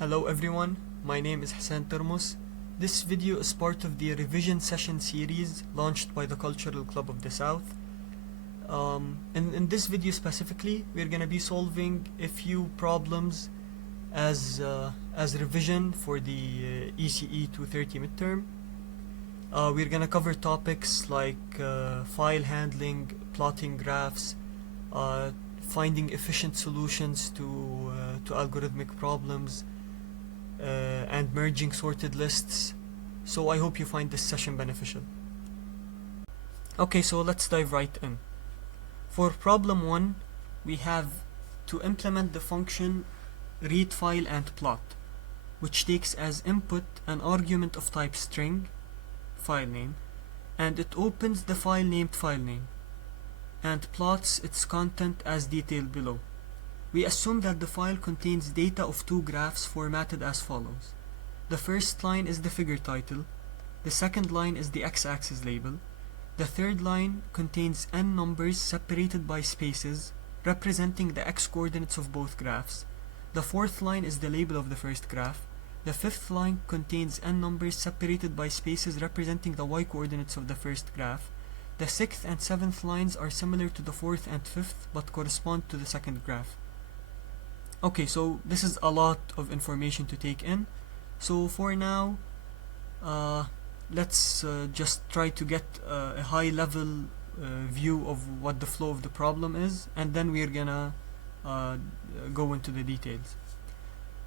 Hello everyone, my name is Hassan Termos. This video is part of the revision session series launched by the Cultural Club of the South. In this video specifically, we're going to be solving a few problems as revision for the EECE230 midterm. We're going to cover topics like file handling, plotting graphs, finding efficient solutions to algorithmic problems, and merging sorted lists. So I hope you find this session beneficial. Okay, so let's dive right in. For problem 1, we have to implement the function read file and plot, which takes as input an argument of type string, file name, and it opens the file named file name and plots its content as detailed below. We assume that the file contains data of two graphs formatted as follows. The first line is the figure title, the second line is the x-axis label, the third line contains n numbers separated by spaces representing the x-coordinates of both graphs, the fourth line is the label of the first graph, the fifth line contains n numbers separated by spaces representing the y-coordinates of the first graph, the sixth and seventh lines are similar to the fourth and fifth but correspond to the second graph. Okay, so this is a lot of information to take in. So for now, let's just try to get a high level view of what the flow of the problem is, and then we're gonna go into the details.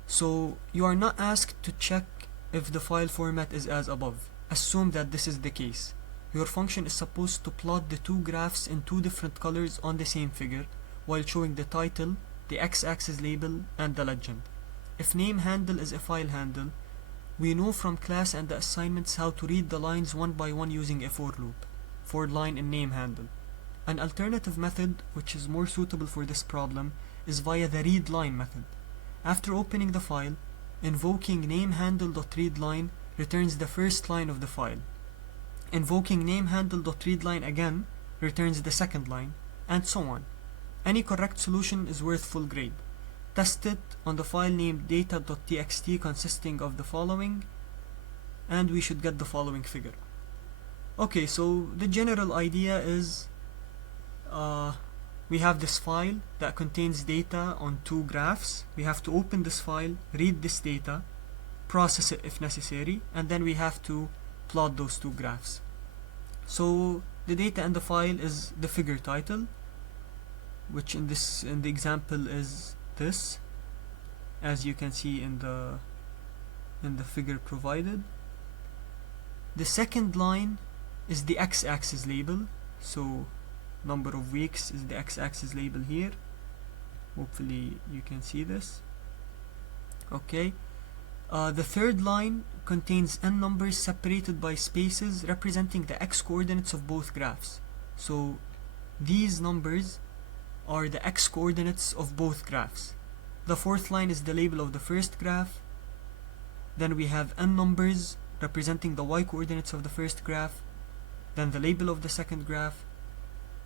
So you are not asked to check if the file format is as above. Assume that this is the case. Your function is supposed to plot the two graphs in two different colors on the same figure while showing the title, the x-axis label, and the legend. If name handle is a file handle, we know from class and the assignments how to read the lines one by one using a for loop, for line in name handle. An alternative method, which is more suitable for this problem, is via the readLine method. After opening the file, invoking nameHandle.readLine returns the first line of the file. Invoking nameHandle.readLine again returns the second line, and so on. Any correct solution is worth full grade. Test it on the file named data.txt consisting of the following, and we should get the following figure. Okay, so the general idea is we have this file that contains data on two graphs. We have to open this file, read this data, process it if necessary, and then we have to plot those two graphs. So the data in the file is the figure title, which in the example is this, as you can see in the figure provided. The second line is the x-axis label, so number of weeks is the x-axis label here. Hopefully you can see this. Okay. The third line contains n numbers separated by spaces representing the x-coordinates of both graphs. So these numbers are the x-coordinates of both graphs. The fourth line is the label of the first graph. Then we have n numbers representing the y-coordinates of the first graph, then the label of the second graph,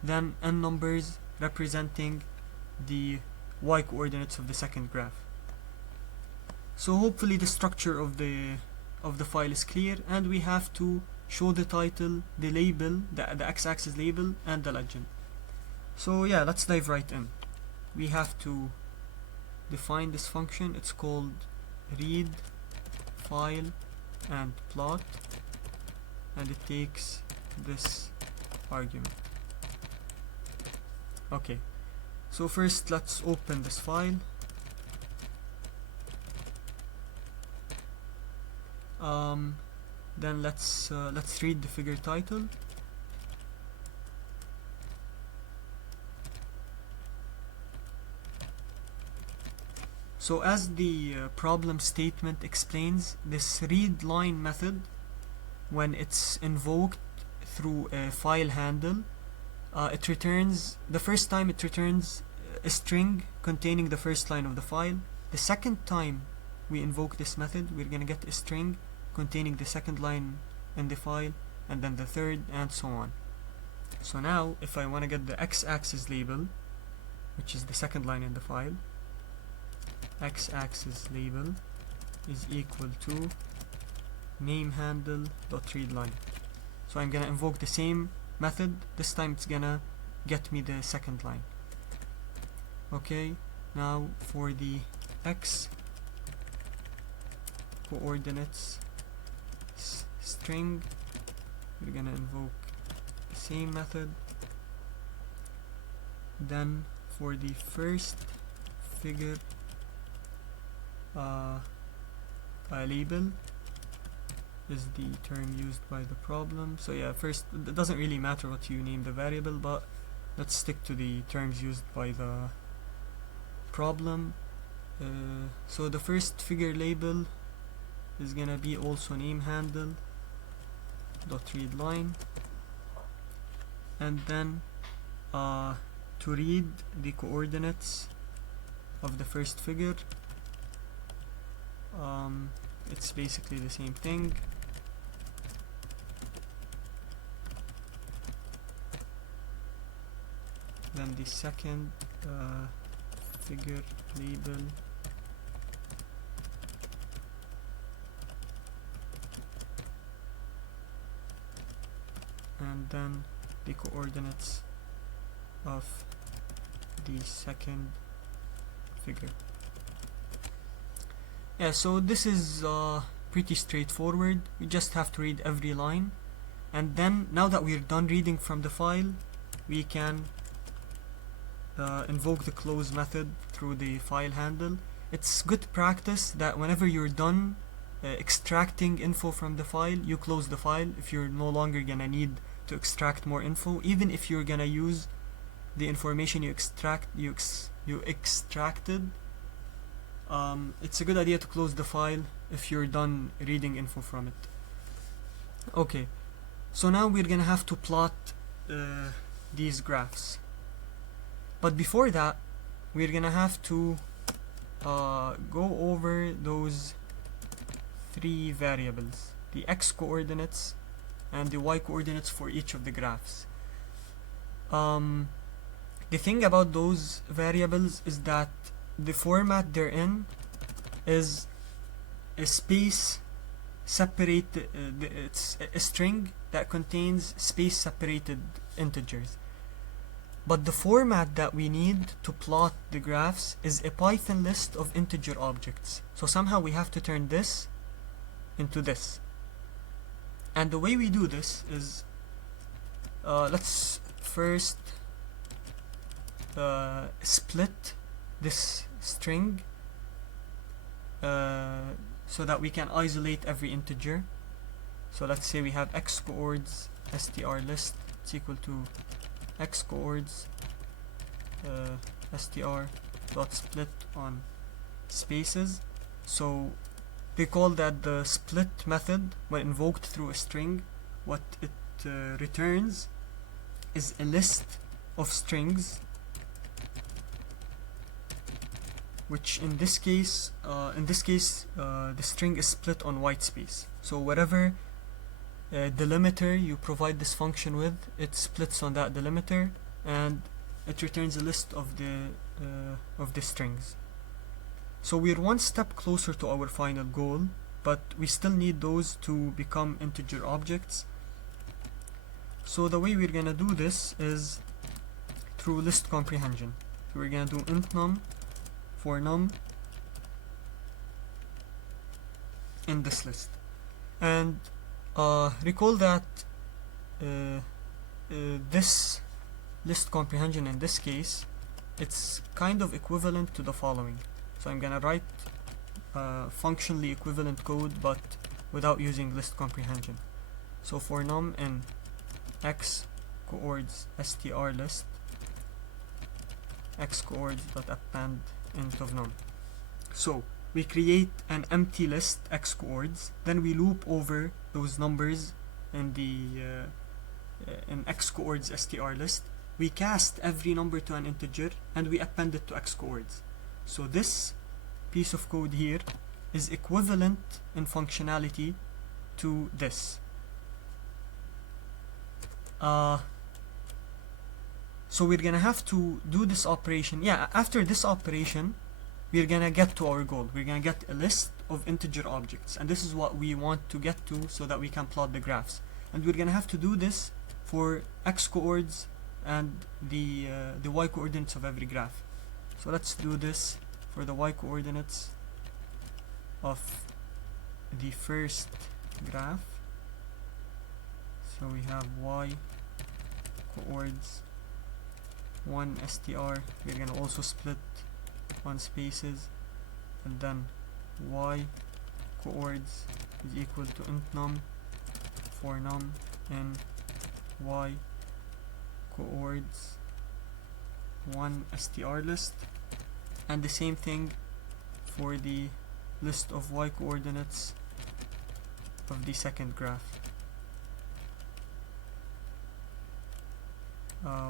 then n numbers representing the y-coordinates of the second graph. So hopefully the structure of the file is clear, and we have to show the title, the label, the x-axis label, and the legend. So yeah, let's dive right in. We have to define this function. It's called read file and plot, and it takes this argument. Okay, so first let's open this file. Then let's read the figure title. So as the problem statement explains, this readLine method, when it's invoked through a file handle, it returns, the first time it returns a string containing the first line of the file. The second time we invoke this method, we're going to get a string containing the second line in the file, and then the third, and so on. So now if I want to get the x-axis label, which is the second line in the file, x-axis label, is equal to name handle dot read line. So I'm gonna invoke the same method. This time it's gonna get me the second line. Okay, now for the x coordinates string, we're gonna invoke the same method. Then for the first figure label is the term used by the problem. So yeah, first, it doesn't really matter what you name the variable, but let's stick to the terms used by the problem. So the first figure label is gonna be also name handle dot read line, and then to read the coordinates of the first figure, it's basically the same thing. Then the second figure label and then the coordinates of the second figure. Yeah, so this is pretty straightforward. We just have to read every line, and then now that we're done reading from the file, we can invoke the close method through the file handle. It's good practice that whenever you're done extracting info from the file, you close the file if you're no longer gonna need to extract more info. Even if you're gonna use the information you extracted, it's a good idea to close the file if you're done reading info from it. Okay, so now we're gonna have to plot these graphs, but before that we're gonna have to go over those three variables, the x coordinates and the y coordinates for each of the graphs. The thing about those variables is that the format they're in is a space separated, it's a string that contains space separated integers. But the format that we need to plot the graphs is a Python list of integer objects. So somehow we have to turn this into this. And the way we do this is, let's first split this string so that we can isolate every integer. So let's say we have x coords str list, it's equal to x coords str dot split on spaces. So recall that the split method, when invoked through a string, what it returns is a list of strings, which in this case the string is split on white space. So whatever delimiter you provide this function with, it splits on that delimiter and it returns a list of the strings. So we're one step closer to our final goal, but we still need those to become integer objects. So the way we're gonna do this is through list comprehension. So we're gonna do int num for num in this list, and recall that this list comprehension in this case, it's kind of equivalent to the following. So I'm gonna write functionally equivalent code but without using list comprehension. So for num in x coords str list, x coords dot append int of num. So we create an empty list x coords, then we loop over those numbers in the in x coords str list. We cast every number to an integer and we append it to x coords. So this piece of code here is equivalent in functionality to this. So we're gonna have to do this operation. Yeah, after this operation, we're gonna get to our goal. We're gonna get a list of integer objects, and this is what we want to get to so that we can plot the graphs. And we're gonna have to do this for x coordinates and the y coordinates of every graph. So let's do this for the y coordinates of the first graph. So we have y coordinates 1 str. We're gonna also split 1 spaces, and then y coordinates is equal to int num for num in y coordinates 1 str list, and the same thing for the list of y coordinates of the second graph.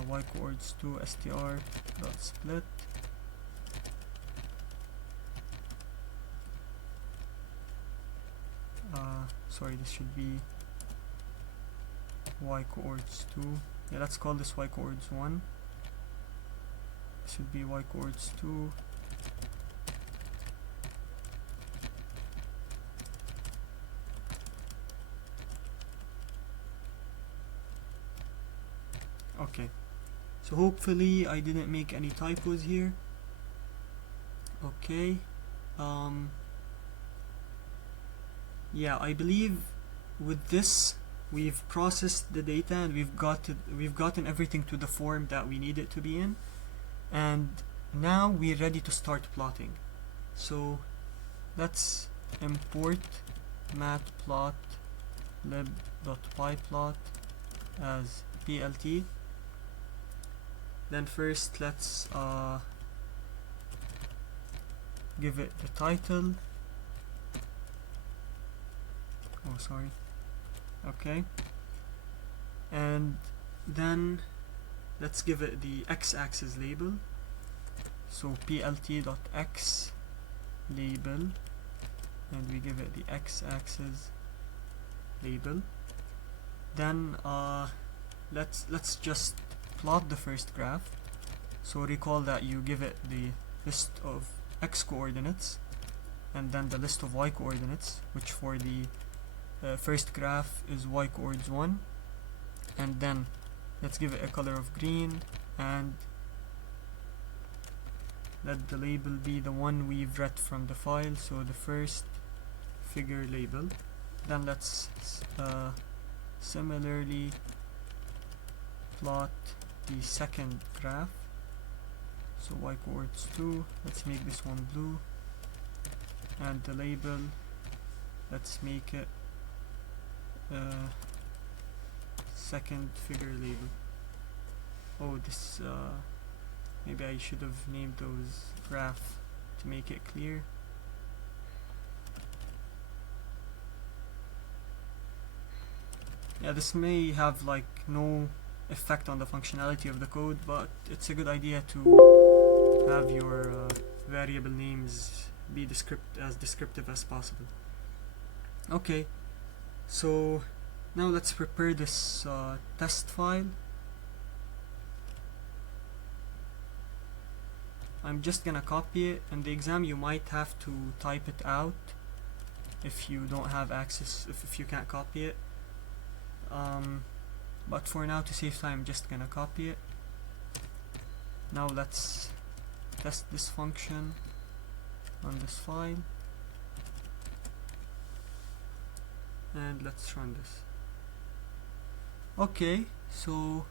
Y coordinates 2 str dot split sorry, this should be y coordinates 2. Yeah, let's call this y coordinates 1. This should be y coordinates 2 okay. So hopefully I didn't make any typos here. Okay. Yeah, I believe with this we've processed the data and we've gotten everything to the form that we need it to be in, and now we're ready to start plotting. So let's import matplotlib.pyplot as plt. Then first let's give it the title. Oh, sorry. Okay. And then let's give it the x-axis label. So plt.x label, and we give it the x-axis label. Then let's just plot the first graph. So recall that you give it the list of x coordinates and then the list of y coordinates, which for the first graph is y coordinates 1, and then let's give it a color of green and let the label be the one we've read from the file, so the first figure label. Then let's similarly plot the second graph. So y coordinates 2, let's make this one blue, and the label, let's make it second figure label. Oh, this maybe I should have named those graph to make it clear. Yeah, this may have like no effect on the functionality of the code, but it's a good idea to have your variable names be as descriptive as possible. Okay, so now let's prepare this test file. I'm just gonna copy it. In the exam you might have to type it out if you don't have access, if you can't copy it. But for now, to save time, I'm just gonna copy it. Now let's test this function on this file, and let's run this. Okay, so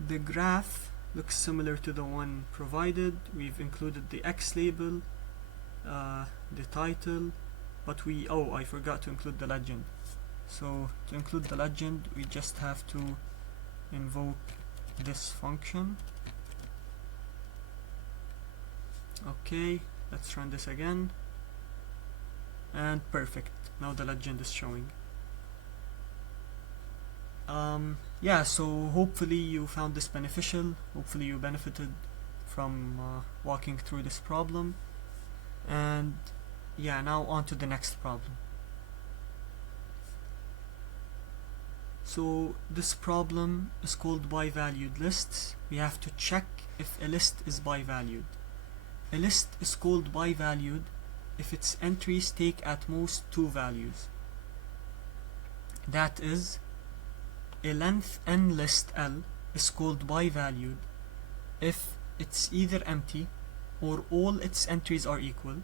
the graph looks similar to the one provided. We've included the x label, the title, but I forgot to include the legend. So to include the legend, we just have to invoke this function. Okay, let's run this again, and perfect, now the legend is showing. Yeah, so hopefully you found this beneficial, hopefully you benefited from walking through this problem, and yeah, now on to the next problem. So this problem is called bivalued lists. We have to check if a list is bivalued. a list is called bivalued if its entries take at most two values. That is, a length n list L is called bivalued if it's either empty, or all its entries are equal,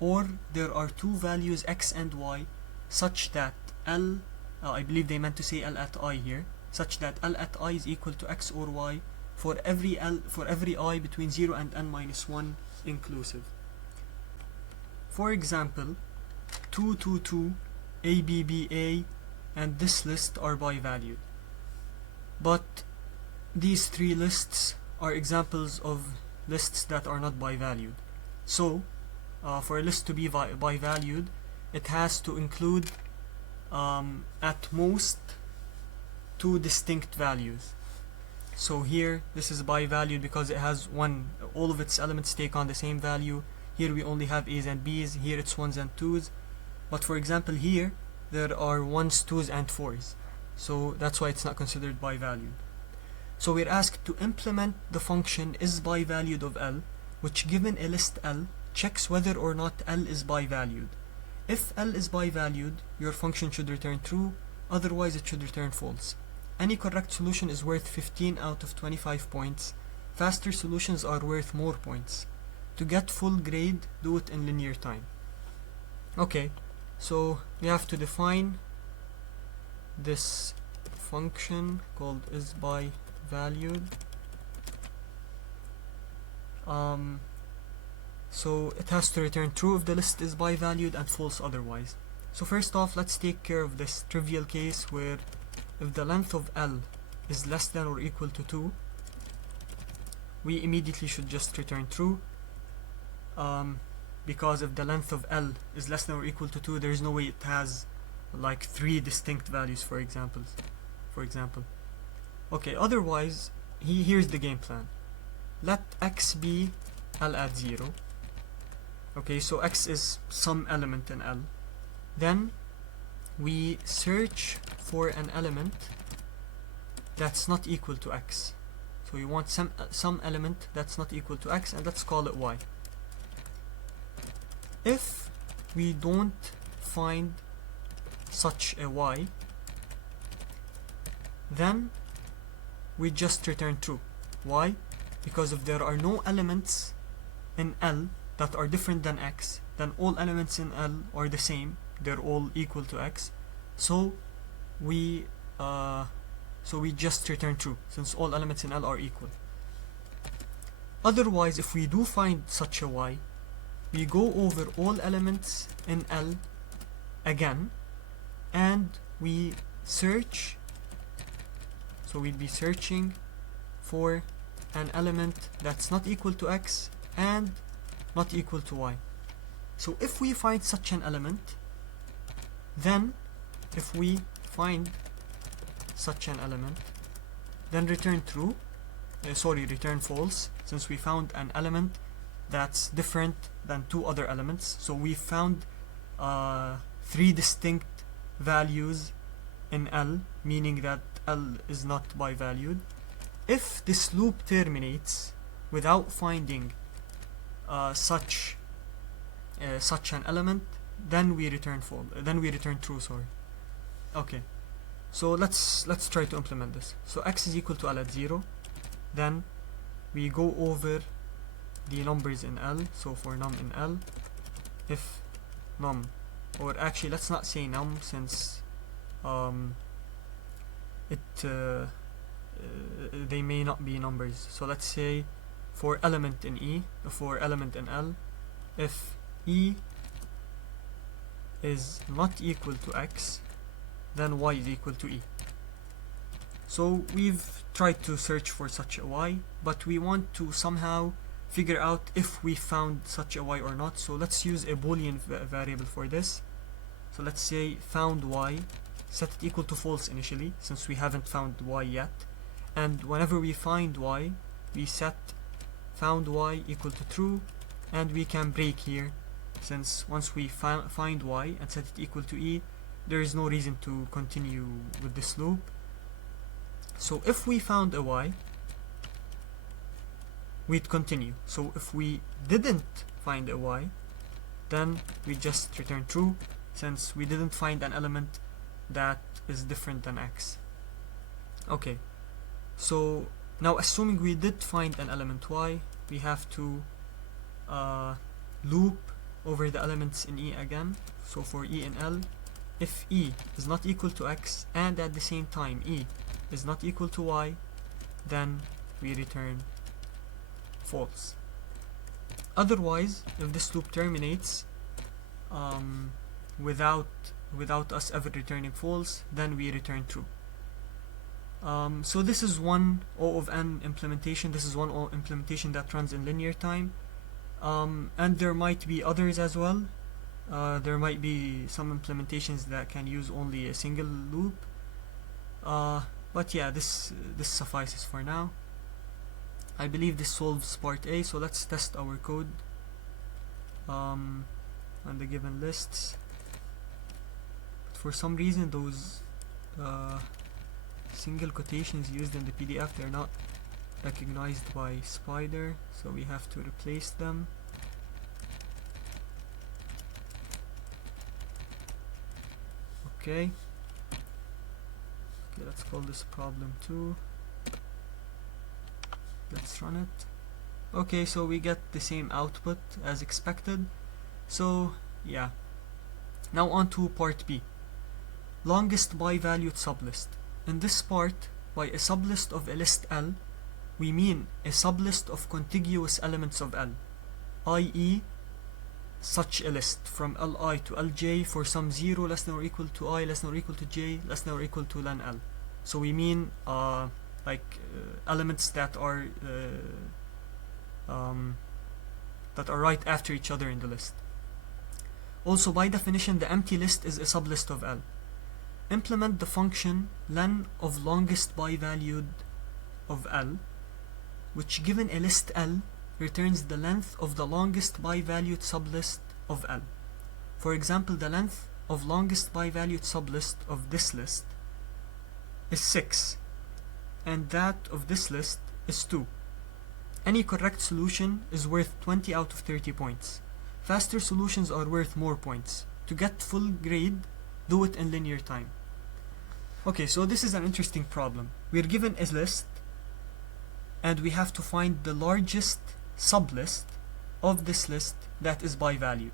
or there are two values x and y such that L, I believe they meant to say L at I here, such that L at I is equal to x or y for every I between 0 and n minus 1 inclusive. For example, 2, 2, 2, A, B, B, A, and this list are bivalued. But these three lists are examples of lists that are not bivalued. So, for a list to be bivalued, it has to include at most two distinct values. So here, this is bivalued because it has all of its elements take on the same value. Here we only have A's and B's, here it's 1's and 2's. But for example here, there are 1's, 2's and 4's. So that's why it's not considered bivalued. So we're asked to implement the function isBivalued of L, which given a list L, checks whether or not L is bivalued. If L is bivalued, your function should return true, otherwise it should return false. Any correct solution is worth 15 out of 25 points. Faster solutions are worth more points. To get full grade, do it in linear time. Okay, so we have to define this function called isBivalued. So it has to return true if the list is bivalued and false otherwise. So first off, let's take care of this trivial case where if the length of L is less than or equal to 2, we immediately should just return true, because if the length of L is less than or equal to 2, there is no way it has like 3 distinct values, for example. Okay, otherwise, here's the game plan. Let x be L at 0. Okay, so x is some element in L. Then we search for an element that's not equal to x. So we want some element that's not equal to x, and let's call it y. If we don't find such a y, then we just return true. Why? Because if there are no elements in L that are different than x, then all elements in L are the same. They're all equal to x. So we just return true, since all elements in L are equal. Otherwise, if we do find such a y, we go over all elements in L again, and we search. So we'd be searching for an element that's not equal to x and not equal to y. So if we find such an element, then return true, return false, since we found an element that's different than two other elements. So we found 3 distinct values in L, meaning that L is not bivalued. If this loop terminates without finding such an element, then we return true. Okay, so let's try to implement this. So x is equal to L at 0. Then we go over the numbers in L. So for num in L, if num, or actually let's not say num, since they may not be numbers. So let's say for element in E, for element in L, if E is not equal to x, then y is equal to E. So we've tried to search for such a y, but we want to somehow figure out if we found such a y or not. So let's use a Boolean variable for this. So let's say found y, set it equal to false initially, since we haven't found y yet. And whenever we find y, we set found y equal to true, and we can break here, since once we find y and set it equal to E, there is no reason to continue with this loop. So if we found a y, we'd continue. So if we didn't find a y, then we just return true, since we didn't find an element that is different than x. Okay, so now assuming we did find an element y, we have to loop over the elements in E again. So for E and L, if E is not equal to x and at the same time E is not equal to y, then we return false. Otherwise, if this loop terminates without us ever returning false, then we return true. So this is one O of n implementation. This is one O implementation that runs in linear time, and there might be others as well. There might be some implementations that can use only a single loop, but yeah, this suffices for now. I believe this solves part A, so let's test our code on the given lists. But for some reason those single quotations used in the PDF, they're not recognized by Spider, so we have to replace them. Okay, let's call this problem 2. Let's run it. Okay, so we get the same output as expected. So yeah, now on to part B, longest bivalued sublist. In this part, by a sublist of a list L, we mean a sublist of contiguous elements of L, i.e. such a list from Li to Lj for some 0 less than or equal to I less than or equal to j less than or equal to len L. So we mean elements that are right after each other in the list. Also, by definition, the empty list is a sublist of L. Implement the function len of longest bivalued of L, which given a list L returns the length of the longest bivalued sublist of L. For example, the length of longest bivalued sublist of this list is 6, and that of this list is 2. Any correct solution is worth 20 out of 30 points. Faster solutions are worth more points. To get full grade, do it in linear time. Okay, so this is an interesting problem. We're given a list and we have to find the largest sublist of this list that is bivalued.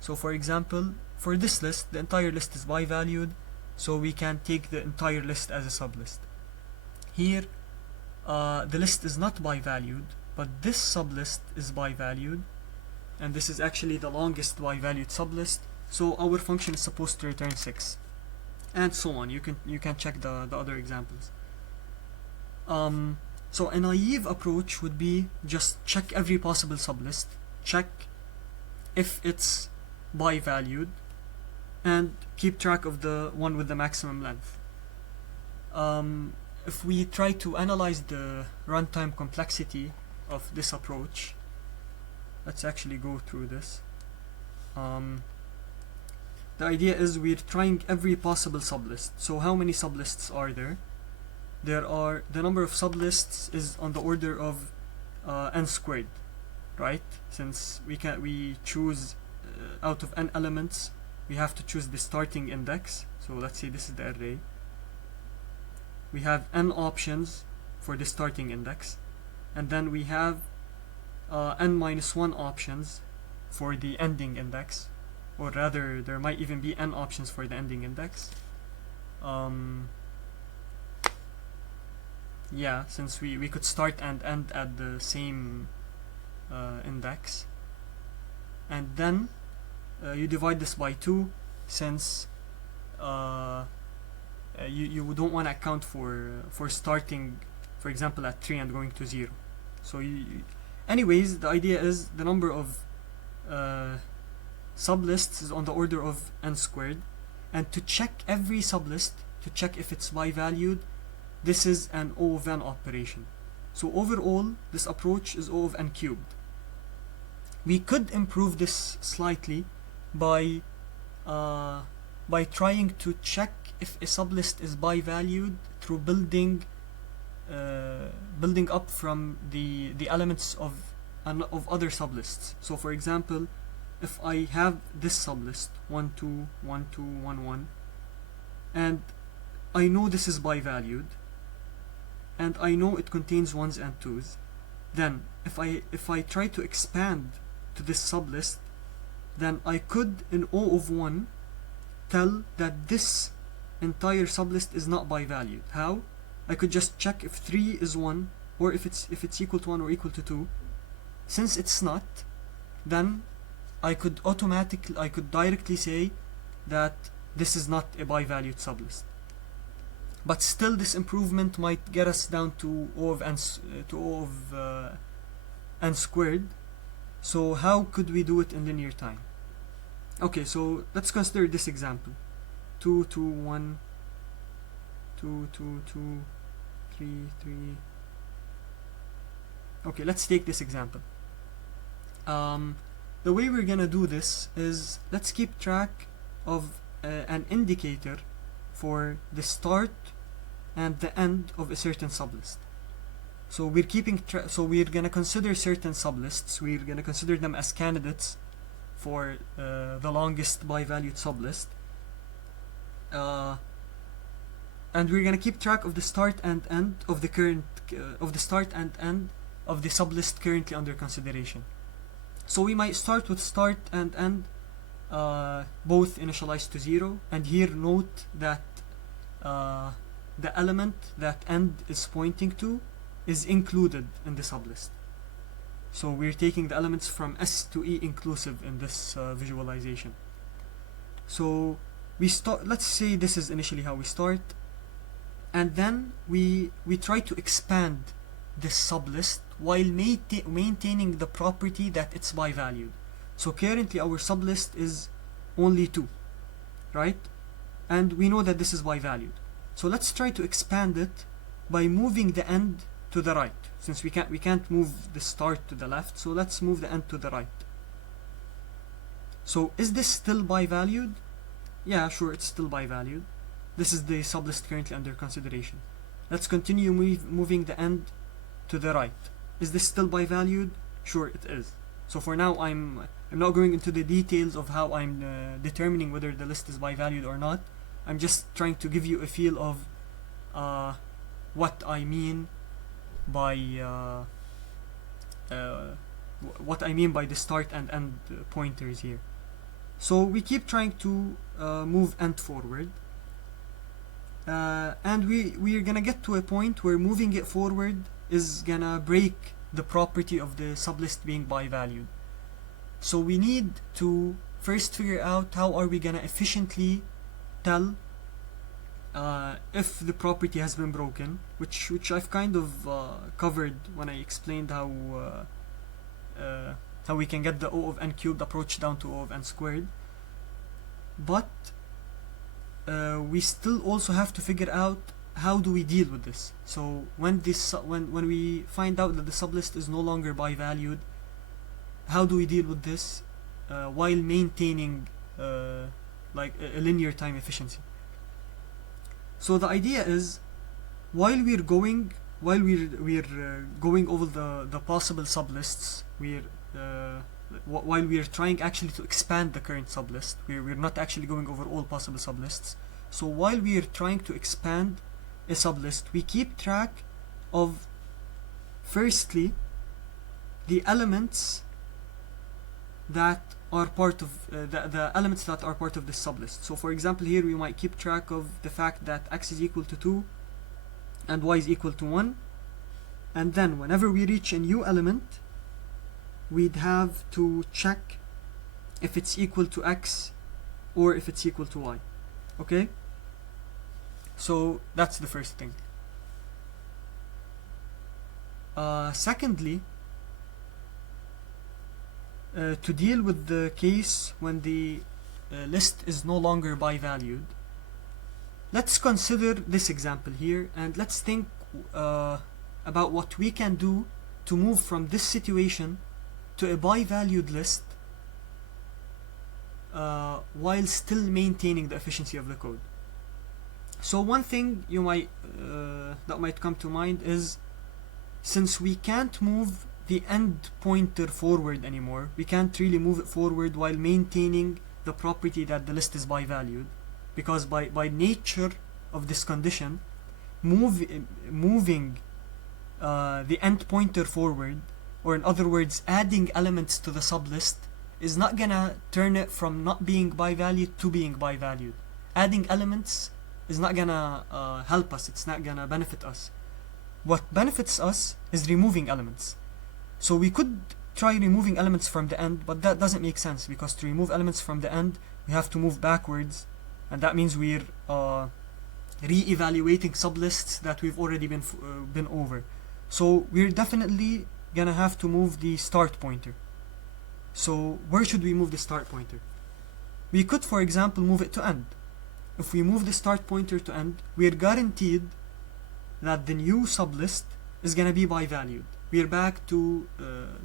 So for example, for this list, the entire list is bivalued, so we can take the entire list as a sublist. Here, the list is not bivalued, but this sublist is bivalued, and this is actually the longest bivalued sublist, so our function is supposed to return 6, and so on. You can check the other examples. So a naive approach would be just check every possible sublist, check if it's bivalued, and keep track of the one with the maximum length. If we try to analyze the runtime complexity of this approach, let's actually go through this. The idea is we're trying every possible sublist. So how many sublists are there? The number of sublists is on the order of n squared, right? Since we choose out of n elements, we have to choose the starting index. So let's say this is the array. We have n options for the starting index, and then we have n minus 1 options for the ending index, or rather there might even be n options for the ending index. Yeah, since we could start and end at the same index, and then you divide this by 2, since you don't want to account for starting, for example, at 3 and going to 0. So anyways, the idea is the number of sublists is on the order of n squared, and to check every sublist, to check if it's bivalued, this is an O of n operation. So overall, this approach is O of n cubed. We could improve this slightly by trying to check if a sublist is bivalued through building building up from the elements of other sublists. So for example, if I have this sublist 1 2 1 2 1 1, and I know this is bivalued, and I know it contains 1s and 2s, then if I try to expand to this sublist, then I could in O of 1 tell that this entire sublist is not bivalued. How? I could just check if 3 is 1, or if it's equal to 1 or equal to 2. Since it's not, then I could directly say that this is not a bivalued sublist. But still, this improvement might get us down to O of n squared. So how could we do it in linear time? Okay, so let's consider this example. 2 2 1 2 2 2 3 3. Okay, let's take this example. The way we're gonna do this is, let's keep track of an indicator for the start and the end of a certain sublist. So we're keeping so we're gonna consider certain sublists. We're gonna consider them as candidates for the longest bivalued sublist, and we're gonna keep track of the start and end of the current of the start and end of the sublist currently under consideration. So we might start with start and end both initialized to 0, and here note that the element that end is pointing to is included in the sublist. So we're taking the elements from S to E inclusive in this visualization. So we start, let's say this is initially how we start, and then we try to expand this sublist while maintaining the property that it's bivalued. So currently our sublist is only 2, right? And we know that this is bivalued. So let's try to expand it by moving the end to the right. Since we can't move the start to the left, so let's move the end to the right. So is this still bivalued? Yeah, sure, it's still bivalued. This is the sublist currently under consideration. Let's continue moving the end to the right. Is this still bivalued? Sure, it is. So for now, I'm not going into the details of how I'm determining whether the list is bivalued or not. I'm just trying to give you a feel of what I mean by the start and end pointers here. So we keep trying to move end forward, and we're gonna get to a point where moving it forward is gonna break the property of the sublist being bivalued. So we need to first figure out how are we gonna efficiently tell if the property has been broken, which I've kind of covered when I explained how we can get the O of n cubed approach down to O of n squared. But we still also have to figure out how do we deal with this. So when we find out that the sublist is no longer bivalued, how do we deal with this while maintaining like a linear time efficiency? So the idea is, while we're going over the possible sublists, while we're trying actually to expand the current sublist, we're not actually going over all possible sublists. So while we're trying to expand a sublist, we keep track of, firstly, the elements that are part of the elements that are part of this sublist. So for example, here we might keep track of the fact that x is equal to 2 and y is equal to 1, and then whenever we reach a new element, we'd have to check if it's equal to x or if it's equal to y. Okay? So that's the first thing. Secondly, to deal with the case when the list is no longer bivalued, let's consider this example here, and let's think about what we can do to move from this situation to a bivalued list while still maintaining the efficiency of the code. So one thing you might that might come to mind is, since we can't move the end pointer forward anymore, we can't really move it forward while maintaining the property that the list is bivalued, because by nature of this condition, moving the end pointer forward, or in other words adding elements to the sublist, is not gonna turn it from not being bivalued to being bivalued. Adding elements is not gonna help us, it's not gonna benefit us. What benefits us is removing elements. So we could try removing elements from the end, but that doesn't make sense, because to remove elements from the end we have to move backwards, and that means we're re-evaluating sublists that we've already been over. So we're definitely gonna have to move the start pointer. So where should we move the start pointer? We could, for example, move it to end. If we move the start pointer to end, we're guaranteed that the new sublist is gonna be bivalued. We're back to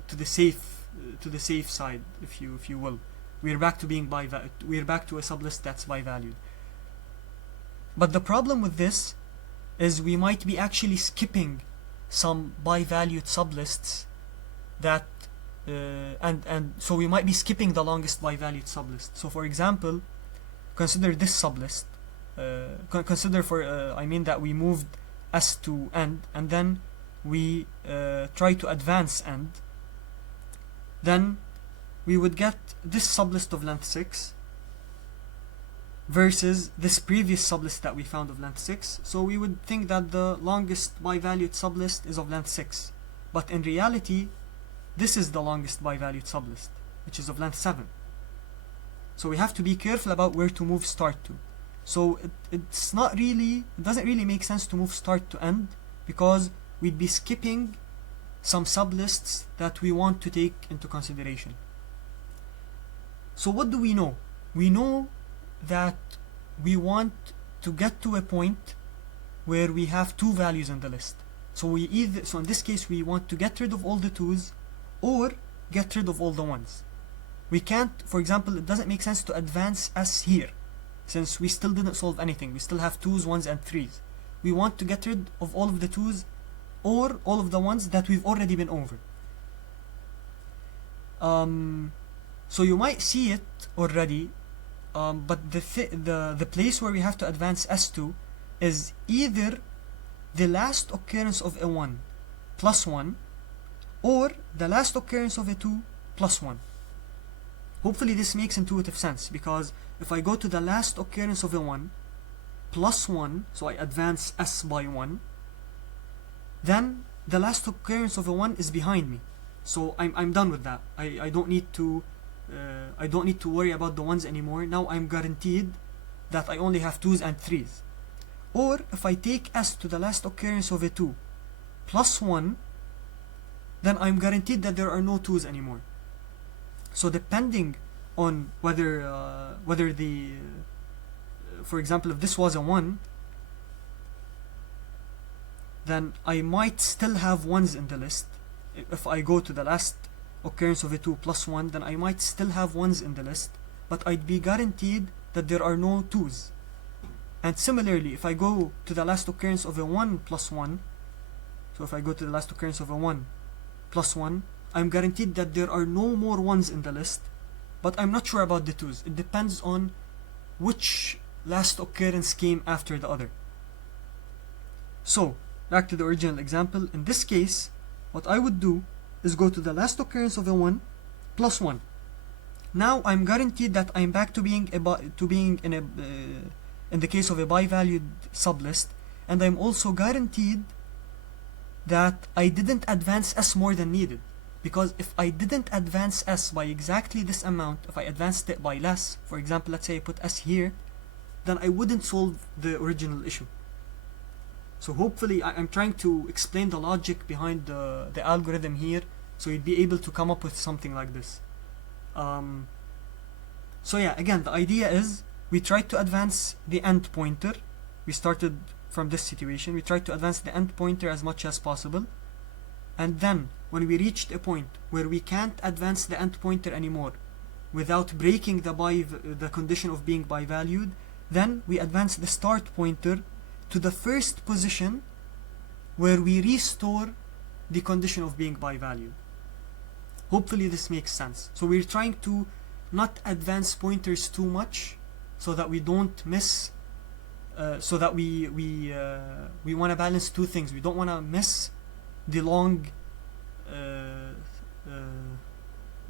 the safe side, if you will. We're back to being we're back to a sublist that's bivalued. But the problem with this is we might be actually skipping some bivalued sublists that and so we might be skipping the longest bivalued sublist. So for example, consider this sublist. Consider I mean that we moved S to end, and then we try to advance end. Then we would get this sublist of length 6 versus this previous sublist that we found of length 6. So we would think that the longest bivalued sublist is of length 6, but in reality this is the longest bivalued sublist, which is of length 7. So we have to be careful about where to move start to. So it doesn't really make sense to move start to end, because we'd be skipping some sublists that we want to take into consideration. So what do we know? We know that we want to get to a point where we have two values in the list. So in this case we want to get rid of all the 2's or get rid of all the 1's. We can't, for example, it doesn't make sense to advance S here, since we still didn't solve anything. We still have 2's, 1's and 3's. We want to get rid of all of the 2's or all of the 1's that we've already been over. So you might see it already, but the place where we have to advance S2 is either the last occurrence of a 1 plus 1 or the last occurrence of a 2 plus 1. Hopefully this makes intuitive sense, because if I go to the last occurrence of a 1 plus 1, so I advance S by 1, then the last occurrence of a 1 is behind me. So I'm done with that. I don't need to worry about the 1's anymore. Now I'm guaranteed that I only have 2's and 3's. Or if I take S to the last occurrence of a 2 plus 1, then I'm guaranteed that there are no 2's anymore. So depending on whether for example, if this was a 1, then I might still have 1's in the list. If I go to the last occurrence of a 2 plus 1, then I might still have 1's in the list, but I'd be guaranteed that there are no 2's. And similarly, if I go to the last occurrence of a 1 plus 1, so if I go to the last occurrence of a 1 plus 1, I'm guaranteed that there are no more 1's in the list, but I'm not sure about the 2's. It depends on which last occurrence came after the other. So, back to the original example. In this case, what I would do is go to the last occurrence of a 1 plus 1. Now I'm guaranteed that I'm back to being in the case of a bivalued sublist, and I'm also guaranteed that I didn't advance S more than needed. Because if I didn't advance S by exactly this amount, if I advanced it by less, for example, let's say I put S here, then I wouldn't solve the original issue. So hopefully I'm trying to explain the logic behind the algorithm here, so you'd be able to come up with something like this. So yeah, again, the idea is we tried to advance the end pointer. We started from this situation. We tried to advance the end pointer as much as possible. And then when we reached a point where we can't advance the end pointer anymore without breaking the condition of being bivalued, then we advance the start pointer to the first position where we restore the condition of being bivalued. Hopefully this makes sense. So we're trying to not advance pointers too much so that we don't miss, so that we want to balance two things. We don't want to miss the long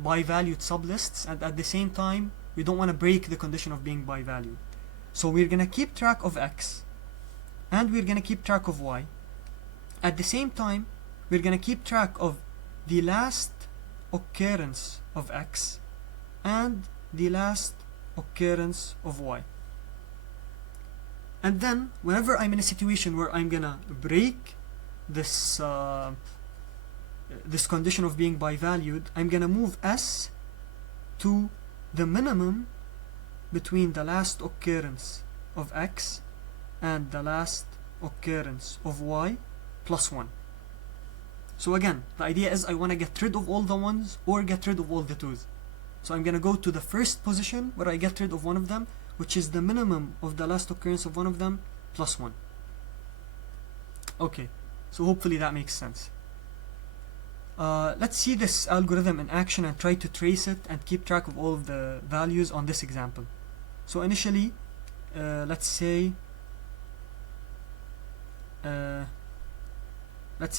bivalued sublists, and at the same time we don't want to break the condition of being bivalued. So we're going to keep track of x and we're going to keep track of y. At the same time we're going to keep track of the last occurrence of x and the last occurrence of y. And then whenever I'm in a situation where I'm gonna break this this condition of being bivalued, I'm gonna move s to the minimum between the last occurrence of x and the last occurrence of y plus 1. So again, the idea is I want to get rid of all the 1s or get rid of all the 2s. So I'm going to go to the first position where I get rid of one of them, which is the minimum of the last occurrence of one of them plus 1. Okay, so hopefully that makes sense. Let's see this algorithm in action and try to trace it and keep track of all of the values on this example. So initially, let's say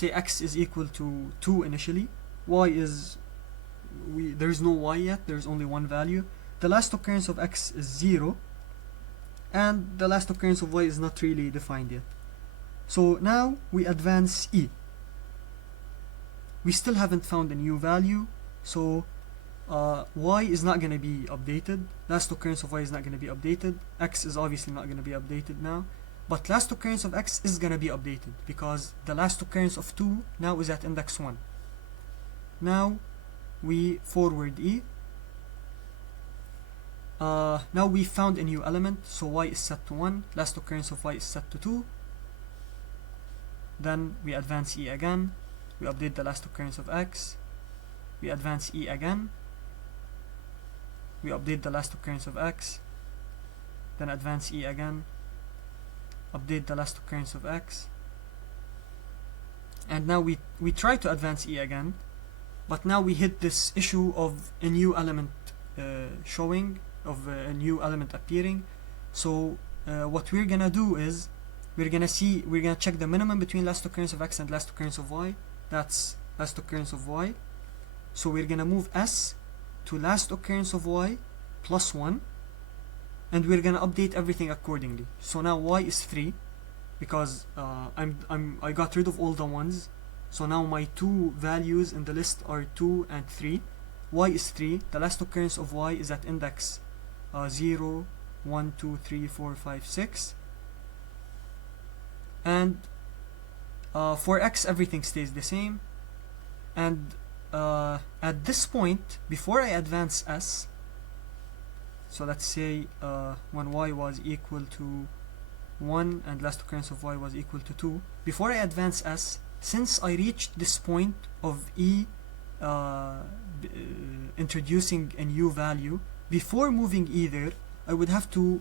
x is equal to 2 initially. Y is, there is no y yet, there's only one value. The last occurrence of x is 0, and the last occurrence of y is not really defined yet. So now we advance e. We still haven't found a new value, so y is not going to be updated. Last occurrence of y is not going to be updated. X is obviously not going to be updated now. But last occurrence of x is going to be updated because the last occurrence of 2 now is at index 1. Now we forward e. Now we found a new element, so y is set to 1. Last occurrence of y is set to 2. Then we advance e again. We update the last occurrence of x. We advance e again. We update the last occurrence of x. Then advance e again. Update the last occurrence of x. And now we try to advance e again, but now we hit this issue of a new element showing, of a new element appearing. So what we're gonna do is we're gonna check the minimum between last occurrence of x and last occurrence of y. That's last occurrence of y. So we're gonna move s to last occurrence of y plus 1, and we're gonna update everything accordingly. So now y is 3 because I got rid of all the 1s. So now my two values in the list are 2 and 3. Y is 3. The last occurrence of y is at index 0, 1, 2, 3, 4, 5, 6. And for x everything stays the same. And at this point, before I advance s, so let's say when y was equal to 1 and last occurrence of y was equal to 2, before I advance s, since I reached this point of e introducing a new value, before moving either, I would have to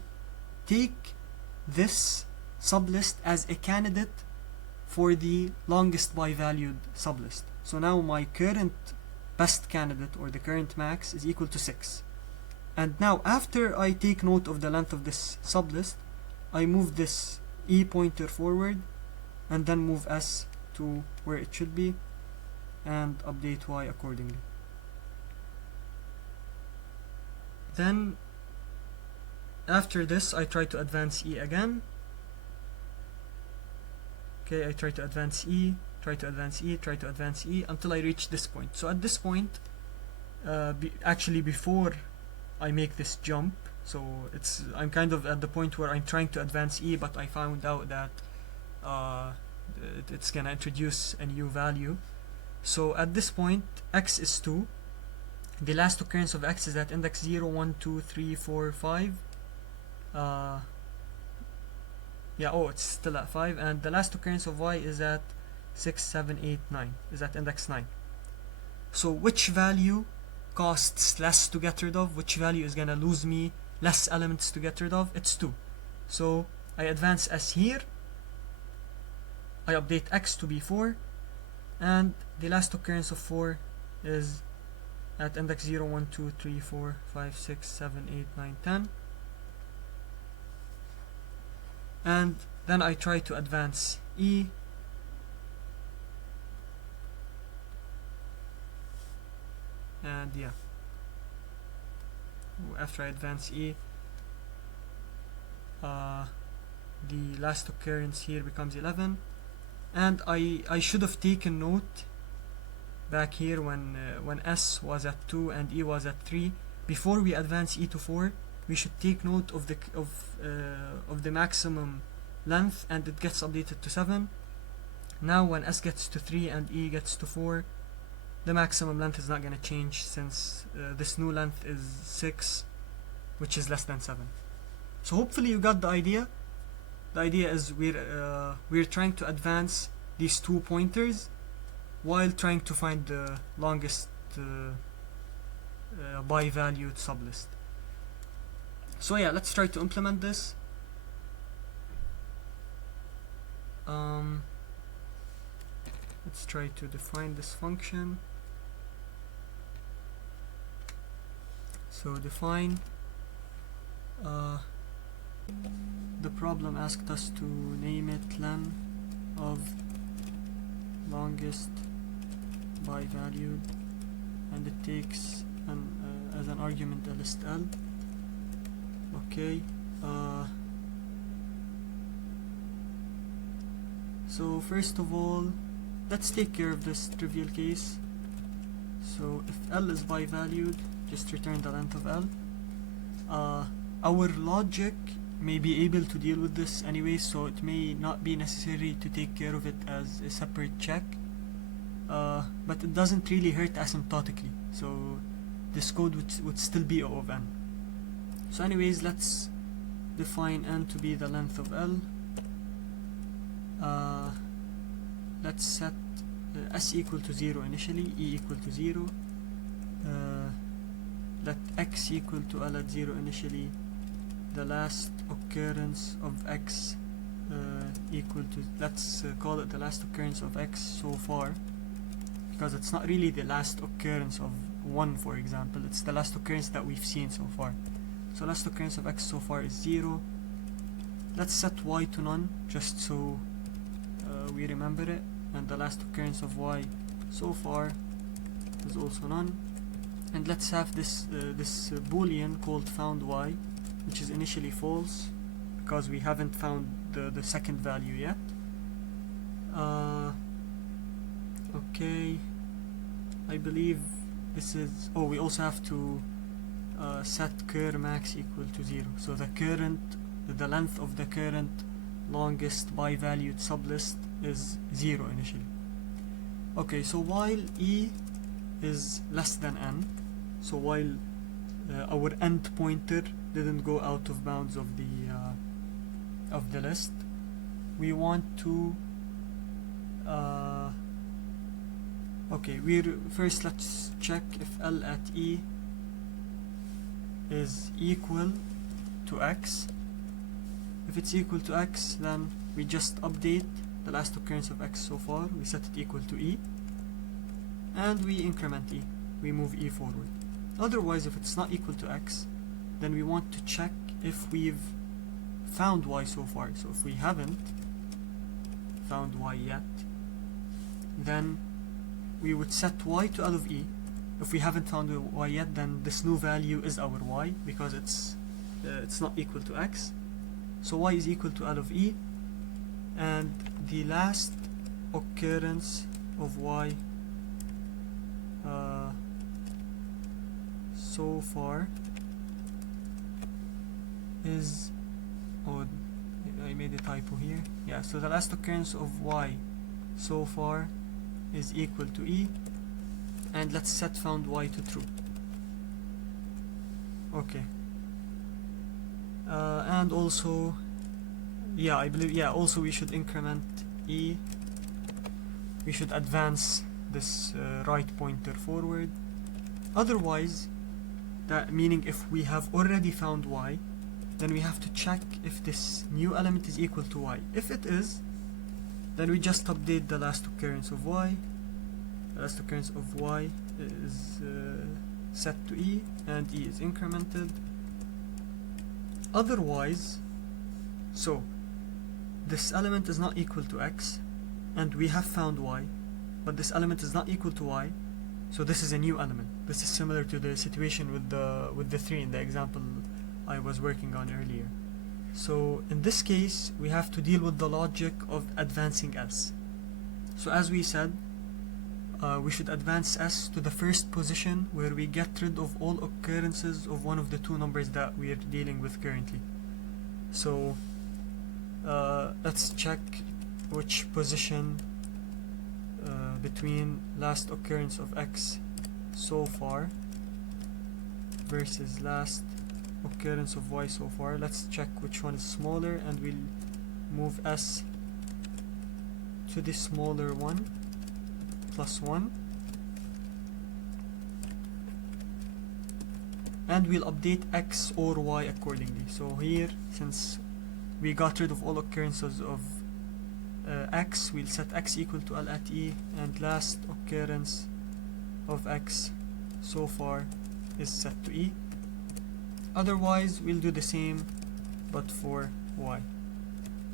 take this sublist as a candidate for the longest bivalued sublist. So now my current best candidate, or the current max, is equal to 6. And now after I take note of the length of this sublist, I move this e pointer forward and then move s to where it should be and update y accordingly. Then after this I try to advance e again. Okay, I try to advance e, try to advance e, try to advance e until I reach this point. So at this point, actually before I make this jump, so I'm kind of at the point where I'm trying to advance e, but I found out that it's gonna introduce a new value. So at this point, x is 2. The last occurrence of x is at index 0, 1, 2, 3, 4, 5. It's still at 5. And the last occurrence of y is at 6, 7, 8, 9. Is at index 9. So which value costs less to get rid of? Which value is gonna lose me less elements to get rid of? It's 2. So I advance s here, I update x to be 4, and the last occurrence of 4 is at index 0, 1, 2, 3, 4, 5, 6, 7, 8, 9, 10. And then I try to advance E, and yeah, after I advance E, the last occurrence here becomes 11. And I should have taken note back here when S was at 2 and E was at 3. Before we advance E to 4, we should take note of the maximum length, and it gets updated to 7. Now when S gets to 3 and E gets to 4, the maximum length is not going to change, since this new length is 6, which is less than 7. So hopefully you got the idea. The idea is we're trying to advance these 2 pointers while trying to find the longest bivalued sublist. So yeah, let's try to implement this. Let's try to define this function. So define, the problem asked us to name it len of longest bivalued, and it takes as an argument a list L. Okay, so first of all, let's take care of this trivial case. So if L is bivalued, just return the length of L. Our logic may be able to deal with this anyway, so it may not be necessary to take care of it as a separate check, but it doesn't really hurt asymptotically, so this code would still be O of n. So anyways, let's define n to be the length of L. Let's set s equal to 0 initially, e equal to 0. Let x equal to L at 0 initially. The last occurrence of x equal to, let's call it the last occurrence of x so far, because it's not really the last occurrence of 1, for example, it's the last occurrence that we've seen so far. So last occurrence of x so far is 0. Let's set y to none, just so we remember it, and the last occurrence of y so far is also none. And let's have this boolean called found y, which is initially false because we haven't found the second value yet. Okay, I believe this is, oh, we also have to set cur max equal to 0, so the length of the current longest bivalued sublist is 0 initially. Okay, so while e is less than n, so while our end pointer didn't go out of bounds of the list, we want to okay, first let's check if L at E is equal to X. If it's equal to X, then we just update the last occurrence of X so far, we set it equal to E, and we increment E, we move E forward. Otherwise, if it's not equal to X, then we want to check if we've found Y so far. So if we haven't found Y yet, then we would set Y to L of E. If we haven't found Y yet, then this new value is our Y, because it's not equal to X. So Y is equal to L of E, and the last occurrence of Y so far is, oh, I made a typo here. Yeah, so the last occurrence of Y so far is equal to E, and let's set found Y to true. Okay. And also, yeah, I believe, yeah, also we should increment E. We should advance this right pointer forward. Otherwise, that meaning if we have already found Y, then we have to check if this new element is equal to Y. If it is, Then we just update the last occurrence of y. The last occurrence of y is set to e, and e is incremented. Otherwise, so this element is not equal to x, and we have found y, but this element is not equal to y, so this is a new element. This is similar to the situation with the 3 in the example I was working on earlier. So in this case, we have to deal with the logic of advancing s. So as we said, we should advance s to the first position where we get rid of all occurrences of one of the two numbers that we are dealing with currently. So let's check which position between last occurrence of x so far versus last occurrence of y so far. Let's check which one is smaller, and we'll move s to the smaller one, +1, and we'll update x or y accordingly. So here, since we got rid of all occurrences of x, we'll set x equal to L at e, and last occurrence of x so far is set to e. Otherwise, we'll do the same but for y.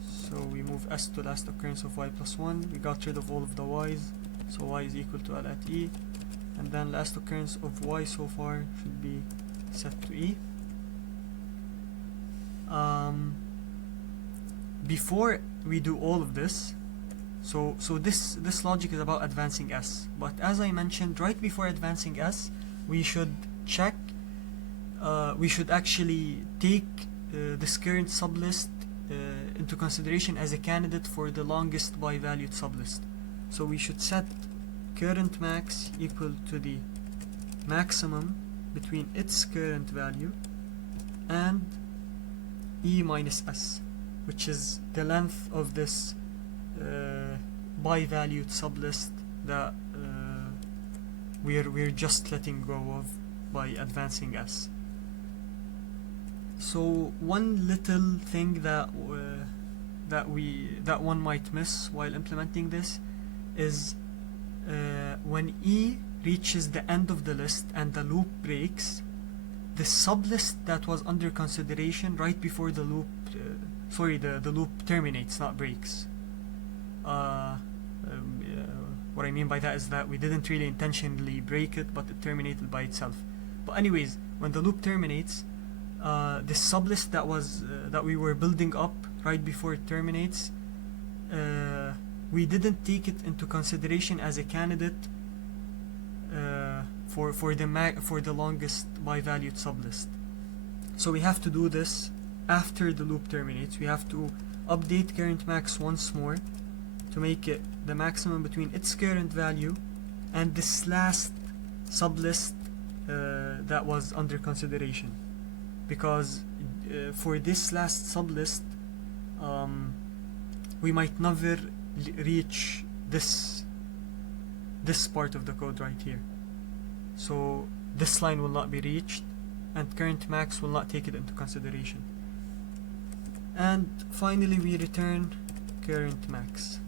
So we move s to last occurrence of y +1. We got rid of all of the y's, so y is equal to L at e, and then last occurrence of y so far should be set to e. Before we do all of this, so this logic is about advancing s, but as I mentioned, right before advancing s, we should check, we should actually take this current sublist into consideration as a candidate for the longest bivalued sublist. So we should set current max equal to the maximum between its current value and e minus s, which is the length of this bivalued sublist that we're just letting go of by advancing s. So one little thing that one might miss while implementing this is when e reaches the end of the list and the loop breaks, the sublist that was under consideration right before the loop the loop terminates, not breaks. What I mean by that is that we didn't really intentionally break it, but it terminated by itself. But anyways, when the loop terminates, this sublist that we were building up right before it terminates, we didn't take it into consideration as a candidate for the longest bivalued sublist. So we have to do this after the loop terminates. We have to update current max once more to make it the maximum between its current value and this last sublist that was under consideration, because for this last sublist we might never reach this part of the code right here. So this line will not be reached, and current max will not take it into consideration. And finally we return current max.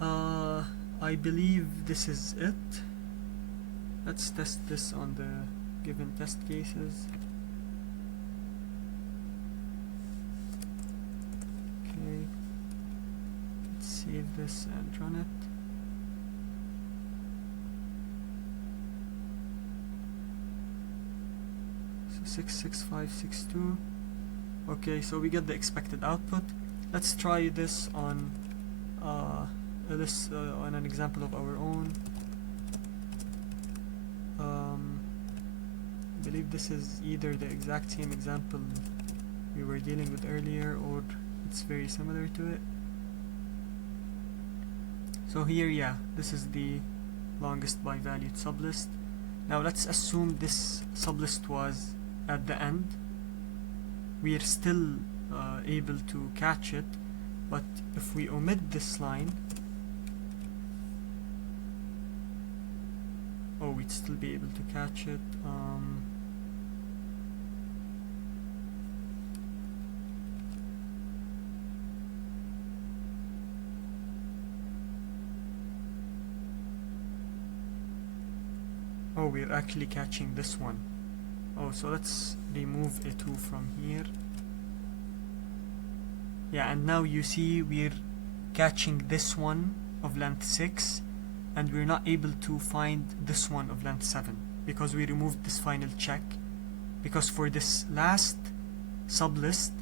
I believe this is it. Let's test this on the given test cases. Okay, let's save this and run it. So 66562. Okay, so we get the expected output. Let's try this on on an example of our own. I believe this is either the exact same example we were dealing with earlier, or it's very similar to it. So here, yeah, this is the longest bivalued sublist. Now let's assume this sublist was at the end. We are still able to catch it, but if we omit this line, we'd still be able to catch it. we're actually catching this one. Oh, so let's remove a 2 from here. Yeah, and now you see we're catching this one of length 6, and we're not able to find this one of length 7 because we removed this final check. Because for this last sublist,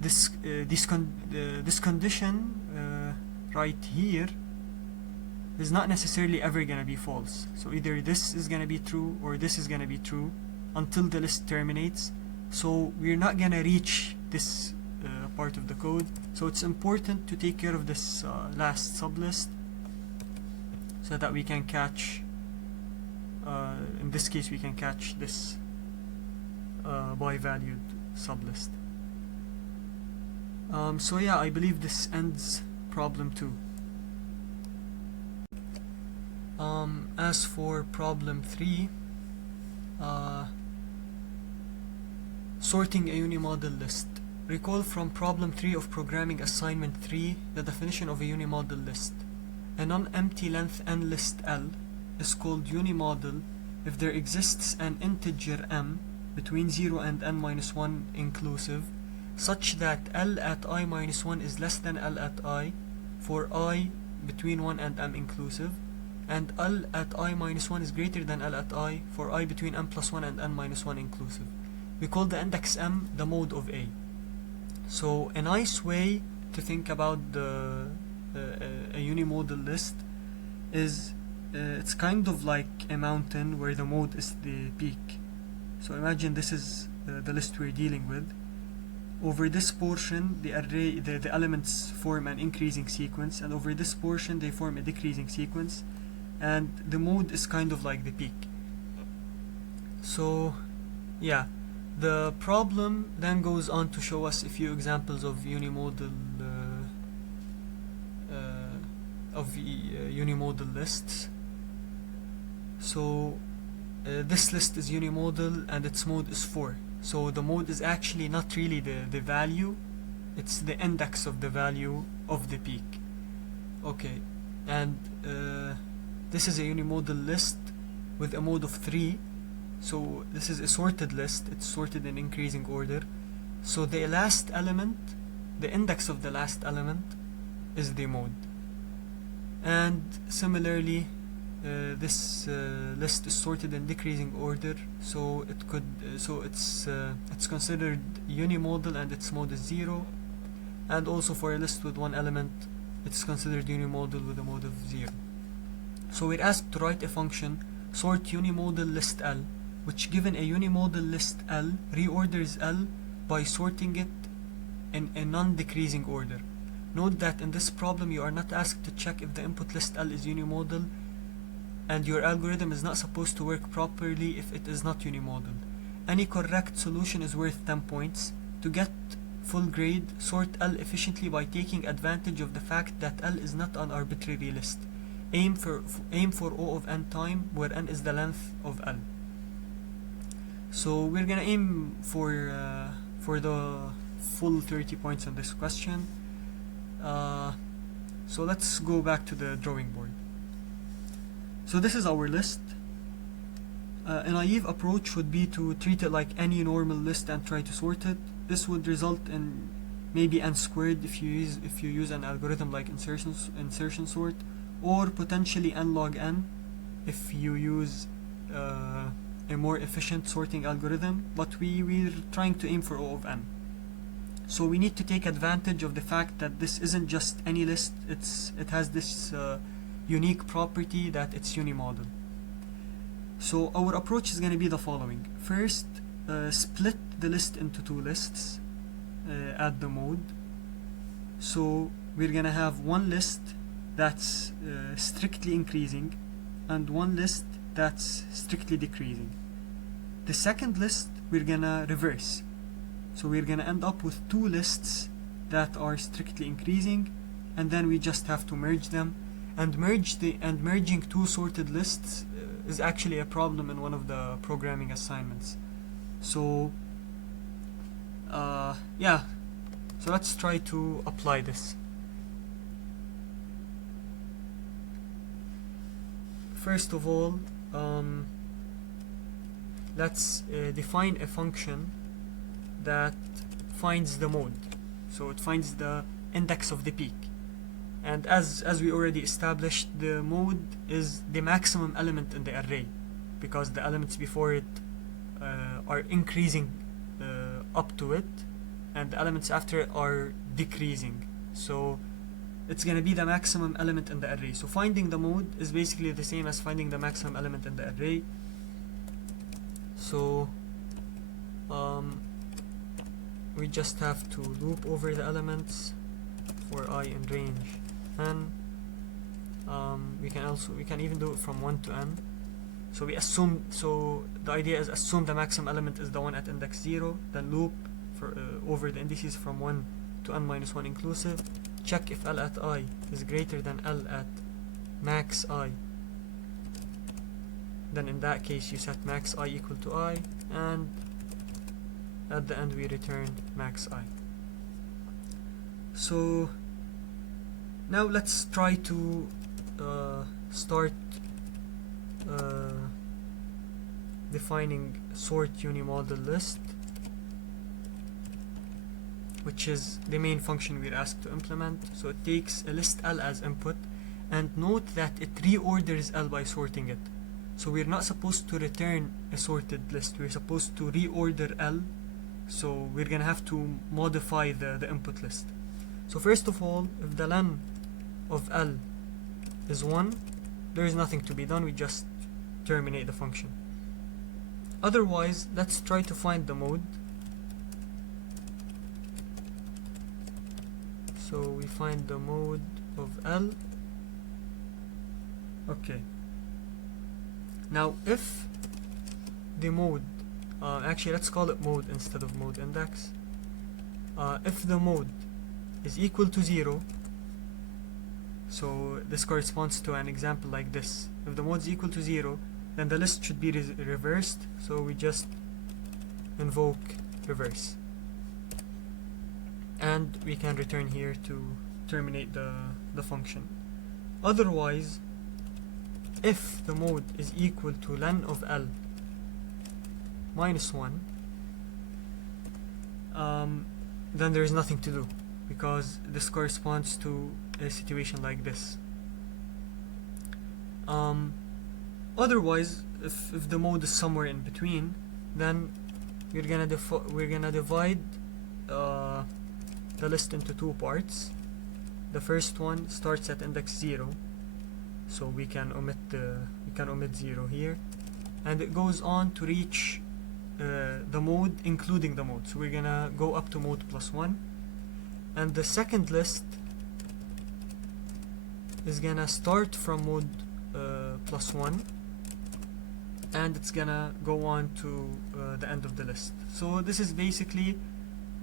this condition right here is not necessarily ever gonna be false. So either this is gonna be true or this is gonna be true until the list terminates. So we're not gonna reach this part of the code. So it's important to take care of this last sublist so that we can catch, in this case we can catch this bivalued sublist. So yeah, I believe this ends problem 2. As for problem 3, sorting a unimodal list. Recall from problem 3 of programming assignment 3 the definition of a unimodal list. A non-empty length n list L is called unimodal if there exists an integer m between 0 and n minus 1 inclusive, such that L at I minus 1 is less than L at I for I between 1 and m inclusive, and L at I minus 1 is greater than L at I for I between m plus 1 and n minus 1 inclusive. We call the index m the mode of A. So a nice way to think about a unimodal list is it's kind of like a mountain where the mode is the peak. So imagine this is the list we're dealing with. Over this portion, the array, the elements form an increasing sequence, and over this portion they form a decreasing sequence, and the mode is kind of like the peak. So yeah, the problem then goes on to show us a few examples of unimodal unimodal lists. So this list is unimodal and its mode is 4. So the mode is actually not really the value, it's the index of the value of the peak. Okay, and this is a unimodal list with a mode of 3. So this is a sorted list, it's sorted in increasing order. So the last element, the index of the last element is the mode. And similarly, this list is sorted in decreasing order, so it could it's considered unimodal and its mode is 0. And also for a list with one element, it's considered unimodal with a mode of 0. So we're asked to write a function sort unimodal list L, which given a unimodal list L reorders L by sorting it in a non-decreasing order. Note that in this problem you are not asked to check if the input list L is unimodal, and your algorithm is not supposed to work properly if it is not unimodal. Any correct solution is worth 10 points. To get full grade, sort L efficiently by taking advantage of the fact that L is not an arbitrary list. Aim for O of n time, where n is the length of L. So we're gonna aim for the full 30 points on this question. So let's go back to the drawing board. So this is our list. A naive approach would be to treat it like any normal list and try to sort it. This would result in maybe n squared if you use an algorithm like insertion sort, or potentially n log n if you use a more efficient sorting algorithm, but we're trying to aim for O of n. So we need to take advantage of the fact that this isn't just any list, it has this unique property that it's unimodal. So our approach is going to be the following. First, split the list into 2 lists at the mode. So we're going to have one list that's strictly increasing and one list that's strictly decreasing. The second list we're going to reverse. So we're going to end up with 2 lists that are strictly increasing, and then we just have to merge them. And merging 2 sorted lists is actually a problem in one of the programming assignments. So yeah, so let's try to apply this. First of all, let's define a function that finds the mode. So it finds the index of the peak. And as we already established, the mode is the maximum element in the array, because the elements before it are increasing up to it, and the elements after it are decreasing. So it's going to be the maximum element in the array. So finding the mode is basically the same as finding the maximum element in the array. So we just have to loop over the elements for I in range n. We can even do it from 1 to n. So we assume, so the idea is assume the maximum element is the one at index 0, then loop for over the indices from 1 to n minus 1 inclusive. Check if L at I is greater than L at max I. Then in that case you set max I equal to I, and at the end we return max I. So now let's try to start defining sort unimodal list, which is the main function we're asked to implement. So it takes a list L as input, and note that it reorders L by sorting it. So we're not supposed to return a sorted list, we're supposed to reorder L. So we're gonna have to modify the input list. So first of all, if the len of L is 1, there is nothing to be done, we just terminate the function. Otherwise, let's try to find the mode. So we find the mode of L. Okay. Now if the mode, actually let's call it mode instead of mode index. If the mode is equal to 0, so this corresponds to an example like this. If the mode is equal to 0, then the list should be reversed, so we just invoke reverse. And we can return here to terminate the function. Otherwise, if the mode is equal to len of L minus 1, then there is nothing to do, because this corresponds to a situation like this. Otherwise, if the mode is somewhere in between, then we're gonna divide the list into two parts. The first one starts at index 0, so we can omit 0 here, and it goes on to reach the mode including the mode. So we're gonna go up to mode plus 1, and the second list is gonna start from mode plus 1, and it's gonna go on to the end of the list. So this is basically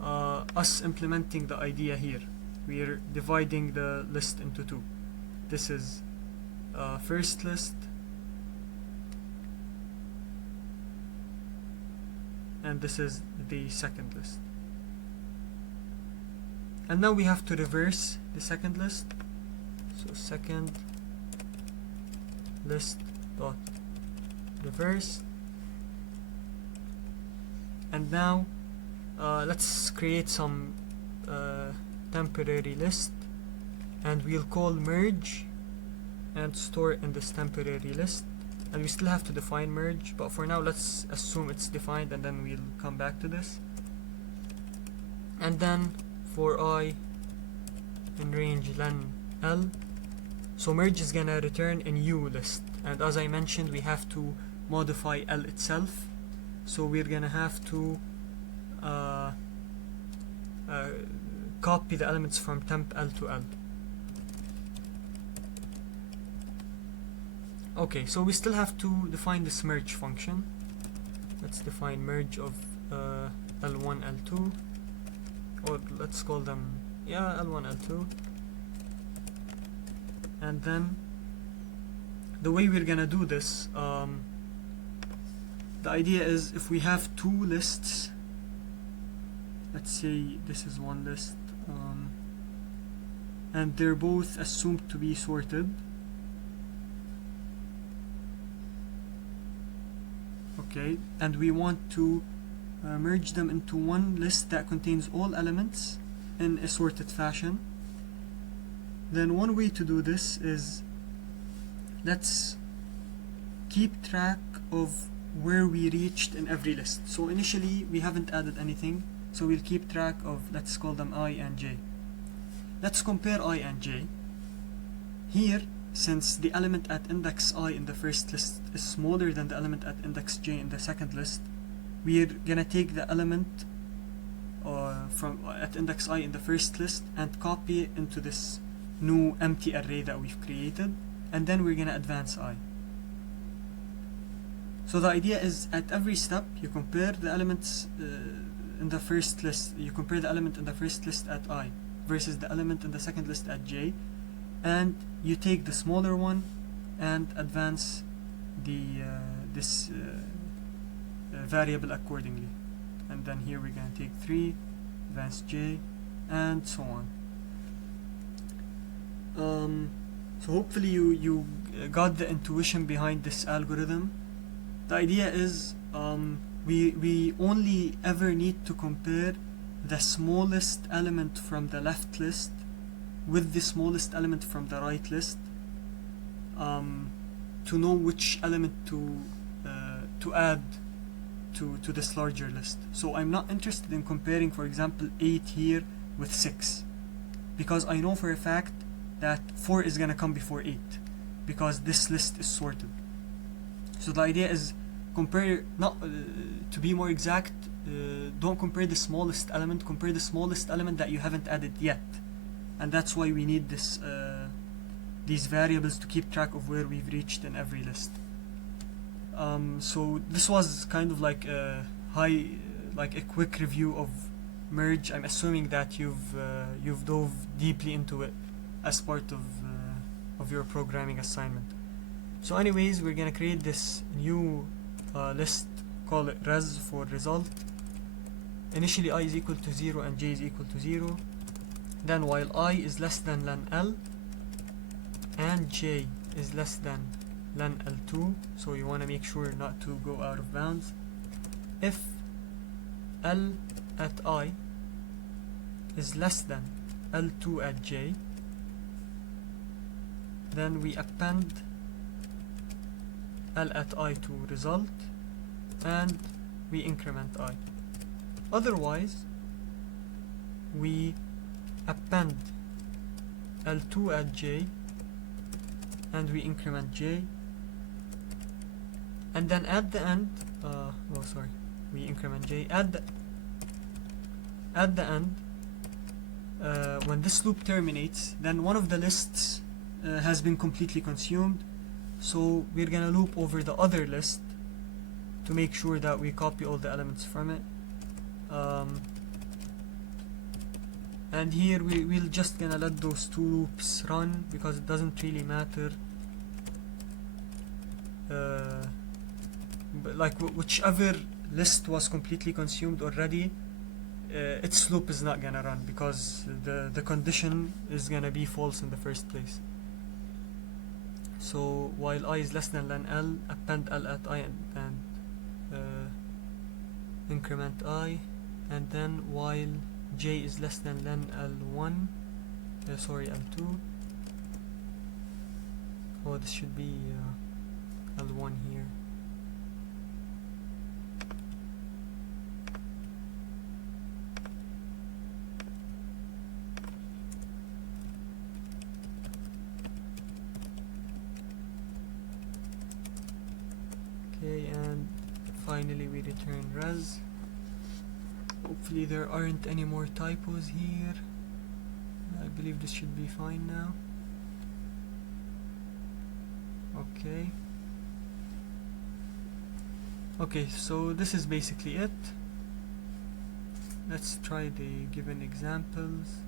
us implementing the idea here. We're dividing the list into two. This is first list, and this is the second list. And now we have to reverse the second list. So second list dot reverse. And now let's create some temporary list, and we'll call merge and store in this temporary list. And we still have to define merge, but for now let's assume it's defined, and then we'll come back to this. And then for I in range len L, so merge is gonna return a new list, and as I mentioned, we have to modify L itself. So we're gonna have to copy the elements from temp L to L. Okay, so we still have to define this merge function. Let's define merge of L1, L2, or let's call them, L1, L2. And then the way we're gonna do this, the idea is if we have two lists, let's say this is one list, and they're both assumed to be sorted, okay, and we want to merge them into one list that contains all elements in a sorted fashion. Then one way to do this is, let's keep track of where we reached in every list. So initially we haven't added anything, so we'll keep track of, let's call them I and j. Let's compare I and j. Here, since the element at index I in the first list is smaller than the element at index j in the second list, we're gonna take the element from at index I in the first list and copy it into this new empty array that we've created, and then we're gonna advance I. So the idea is, at every step you compare the elements in the first list, you compare the element in the first list at I versus the element in the second list at j, and you take the smaller one and advance the this variable accordingly. And then here we're going to take 3, advance j, and so on. So hopefully you got the intuition behind this algorithm. The idea is we only ever need to compare the smallest element from the left list with the smallest element from the right list to know which element to add to this larger list. So I'm not interested in comparing, for example, 8 here with 6, because I know for a fact that 4 is gonna come before 8 because this list is sorted. So the idea is, compare, not to be more exact, don't compare the smallest element, compare the smallest element that you haven't added yet. And that's why we need this these variables to keep track of where we've reached in every list. So this was kind of like a quick review of merge. I'm assuming that you've dove deeply into it as part of your programming assignment. So anyways, we're gonna create this new list, call it res for result. Initially I is equal to 0 and j is equal to 0. Then while I is less than len L and j is less than len L2, so you want to make sure not to go out of bounds, if L at I is less than L2 at j, then we append L at I to result and we increment I. Otherwise, we append L2 at j and we increment j, and then at the end we increment j at the end. When this loop terminates, then one of the lists has been completely consumed, so we're gonna loop over the other list to make sure that we copy all the elements from it. And here we're just gonna let those two loops run because it doesn't really matter. But like whichever list was completely consumed already, its loop is not gonna run because the condition is gonna be false in the first place. So while I is less than len L, append L at I and increment I, and then while j is less than len L1, L2. Oh, this should be L1 here. Okay, and finally we return res. Hopefully there aren't any more typos here. I believe this should be fine now. Okay, so this is basically it. Let's try the given examples.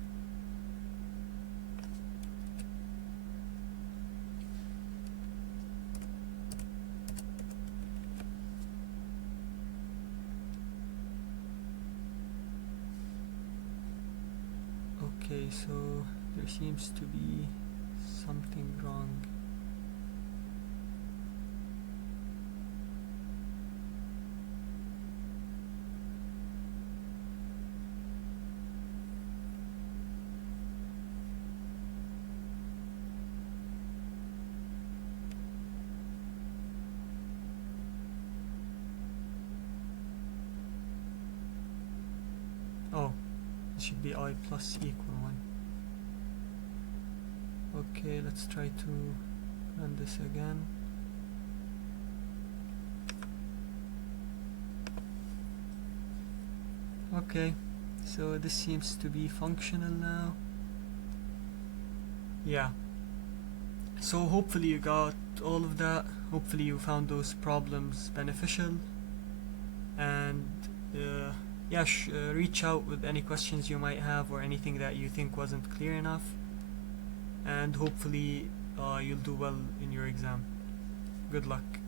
Okay, so there seems to be something wrong. should be I plus equal 1. Okay, let's try to run this again. Okay, so this seems to be functional now. Yeah. So hopefully you got all of that. Hopefully you found those problems beneficial. And yeah, reach out with any questions you might have or anything that you think wasn't clear enough. And hopefully you'll do well in your exam. Good luck.